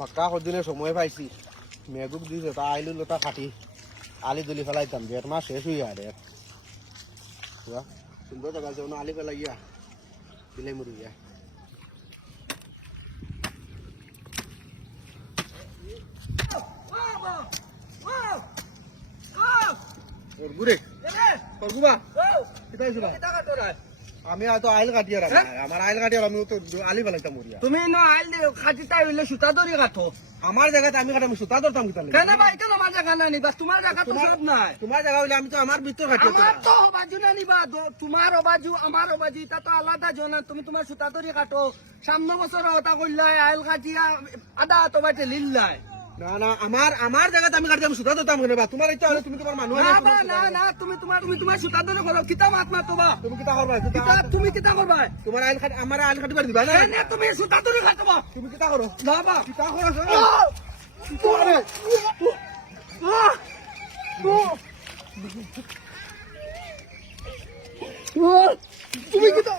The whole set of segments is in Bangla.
বাক্কা কদিনে সময় পাইছি মেঘুক দিছে তা আইলু লতা কাটি আলি দুলি ফেলাইতাম দেড় মাস শেষ হইয়া সুন্দর জায়গা আছে আলি ফেলাইয়া দিলাই মরি গিয়া আমি তো আইল কাটিয়ে রাখি আমার আইল কাটিয়ে আমি তো আলি ফেলাইতাম মরিয়া তুমি আইল কাটিতা হইলে সুতা ধরি কাটো আমার জায়গাতে আমি কাটাম সুতা ধরতাম কি তাহলে কেন ভাই কেন আমার জায়গা না নিবা তোমার জায়গা তো সব নাই তোমার জায়গা হইলে আমি তো আমার ভিতর কাটিয়ে আমার তো বাজু না নিবা তোমার বাজু আমার বাজু এটা তো আলাদা জনা তুমি তোমার সুতা ধরি কাটো সামনে বছর ওটা কইলাই আইল কাটিয়া আদা তো বাইতে লিল্লাই না না আমার জায়গাতে আমি কাটতাম সুতা ধরতাম কেন বা তোমার ইচ্ছা হলে তুমি তোমার মানুষ না তুমি তোমার সুতা ধরে করো কিতা মাত মাতবা তুমি কিতা করবা তুমি কিতা করবা তোমার আইল কাটি আমার আইল কাটি দিবা না না তুমি সুতা ধরে কাটবা তুমি কিতা করো না বা কিতা করো তুমি কিতা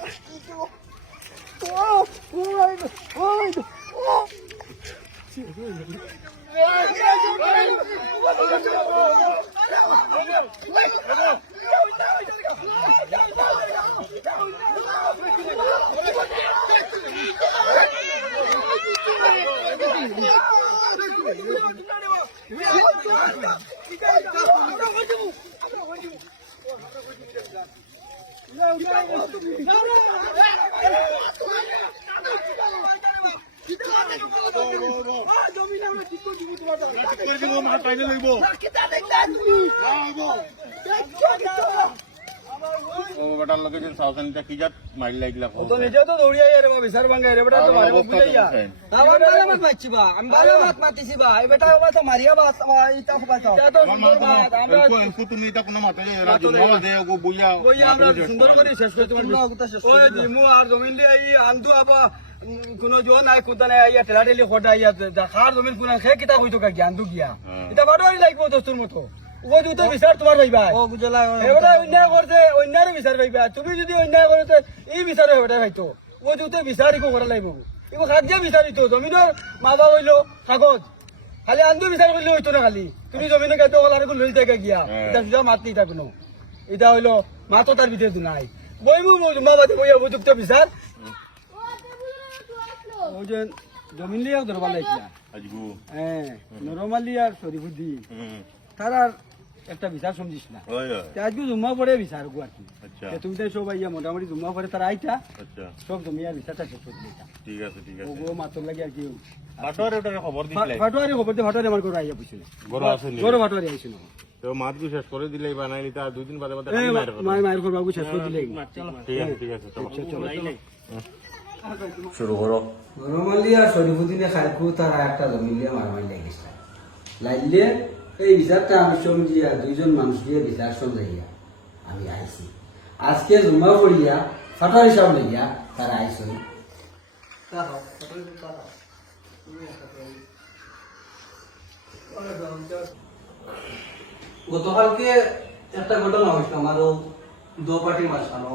কোন জোর নাই কোথা নাই আইয়া ঠেলা ঠেলি খটা আইয়া দেখার জমিন কোন সে কিতা কইতো জ্ঞানটো গিয়া এটা বারোই লাগবো দোস্তুর মতো ও দুটো বিচার তোমার ভাইবা এবারে অন্যায় করছে অন্যায়ের বিচার ভাইবা তুমি যদি অন্যায় করতে এই বিচারে হবে ভাইতো ও দুটো বিচার ইকো করা লাগবো ইকো খাদ্য বিচারিত জমিনের মাজা হইলো কাগজ খালি আন্দু বিচার করলে হইতো না খালি তুমি জমিনে গাইতে হল আর লই থাকে গিয়া এটা সুযোগ মাত নিতা কোনো এটা হইলো মাতো তার ভিতরে নাই বইবু মা বাদে বইয়া উপযুক্ত বিচার ও যে জমিন লিয়াও ধরবার লাগিলা হ্যাঁ নরমালি আর শরীফুদ্দি তার আর একটা বিচার সমঝিস না আজকে জুম্মা পরে বিচার গো আর কি তুমি তাই সব আইয়া মোটামুটি জুম্মা পরে তারা আইতা সব জমি আর বিচারটা শেষ করে দিতা ঠিক আছে ও মাতর লাগে আর কি ফাটোয়ারি খবর দিয়ে ফাটোয়ারি আমার ঘরে আইয়া বুঝছিল ঘরে ফাটোয়ারি আইছিল তো মাছগু শেষ করে দিলে বানাইলি তা দুই দিন বাদে বাদে মায়ের ঘর বাবু শেষ করে দিলে ঠিক আছে চলো শুরু করো নরমালিয়া শরীফুদ্দিনে খাইকু তারা একটা জমিলিয়া মারমাই লাগিস লাইলে এই বিচারটা আমি সমঝিয়া দুইজন মানুষ দিয়ে বিচার সমঝাইয়া আমি আইছি আজকে জমা করিয়া ফাটার হিসাব লইয়া তারা আইসি গতকালকে একটা ঘটনা হয়েছিল আমারও দো পার্টির মাঝখানো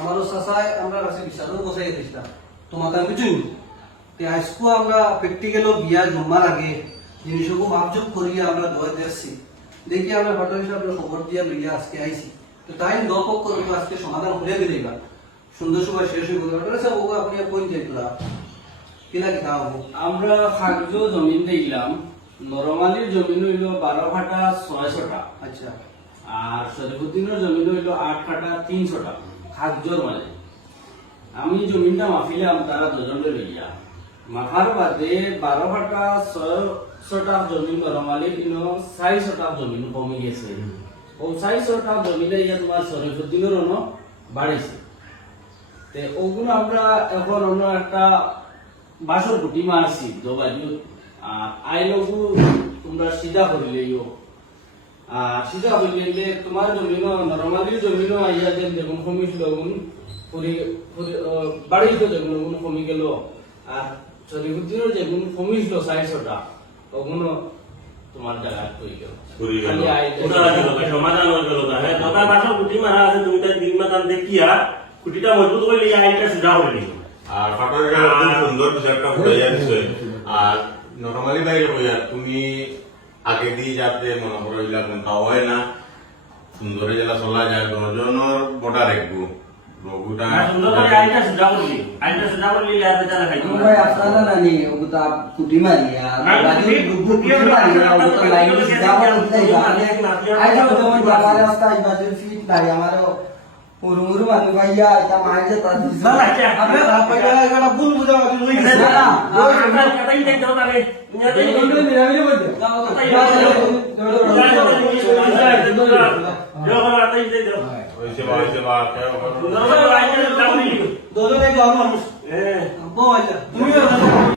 আমারও চাচায় আমরা কাছে বিচারও বসাই দিয়েছিলাম তোমাকে আমি বুঝুন আজকে আমরা প্র্যাকটিক্যালও বিয়া জমার আগে জিনিসকে মাপজুপ করিয়া আমরা দোয়া দিয়েছি দেখি আমরা ফাটার হিসাবে খবর দিয়া লইয়া আজকে আইছি তো তাই দপক করবো আজকে সমাধান করে দিলেই বা সুন্দর সময় শেষ হয়ে গেল আপনি কোন যাইতলা কিনা কি খাওয়াবো আমরা কাগজ জমিন দেখলাম নরমালির জমিন হইল 12 কাঠা 600টা আচ্ছা আর শরীফুদ্দিনের জমিন হইল 8 কাঠা 300টা কাগজর মানে আমি জমিনটা মাফিলাম তারা দুজনে লইয়া মাফার বাদে 12 কাঠা 600টা জমিন নরমালি কিন্তু 400টা জমিন কমে গেছে ও 400টা জমিনে ইয়া তোমার শরীফুদ্দিনের অন্য বাড়িছে তে ওগুলো আমরা এখন অন্য একটা বাসর গুটি মারছি দোবাজু আইলগু তোমরা সিধা করিলেও সিধা করিলে তোমার জমিন নরমালির জমিন আইয়া যে দেখুন কমিছিল বাড়ি তো দেখুন কমি গেল আর শরীফুদ্দিনের যেগুন কমিছিল 400টা ওগুলো তোমার জায়গায় কই গেল সমাধান হয়ে গেল বাসর গুটি মারা আছে তুমি তার দিন মাতান দেখিয়া খুঁটিটা মজবুত করে নিয়ে আইনটা সুজা করে নিব আর ফাটার একদম সুন্দর কিছু একটা ফুটাইয়া দিছে আর নরমালি বাইরে কইয়া তুমি আগে দিয়ে যাতে মনে করো এগুলা কোনটা হয় না সুন্দরে জেলা চলা যায় দশজনের বটা রাখবো রঘুটা সুন্দর করে আইনটা সুজা করে নিব আইনটা সুজা করে নিলে আর বেচারা খাইতো তুমি ভাই আপনারা নানি ওগুতা কুটি মারি আর বাকি কুটি মারি ওগুতা লাইন যাওয়া উঠতে আইজা তুমি যাওয়ার রাস্তা বাজুর ফিট নাই আমারও উরুমুরু মানু ভাইয়া এটা মাইজে তা দিছ না না আমরা ভাইয়া এটা ভুল বুঝা হচ্ছে লই গেছে না আমরা কথাই দেই দাও তারে এই নিরামিলি বলতে হয়েছে বা সুন্দর করে আইনটা সুজা করে নিব দুজনে যাও মানুষ হ্যাঁ বউ আইলা তুমিও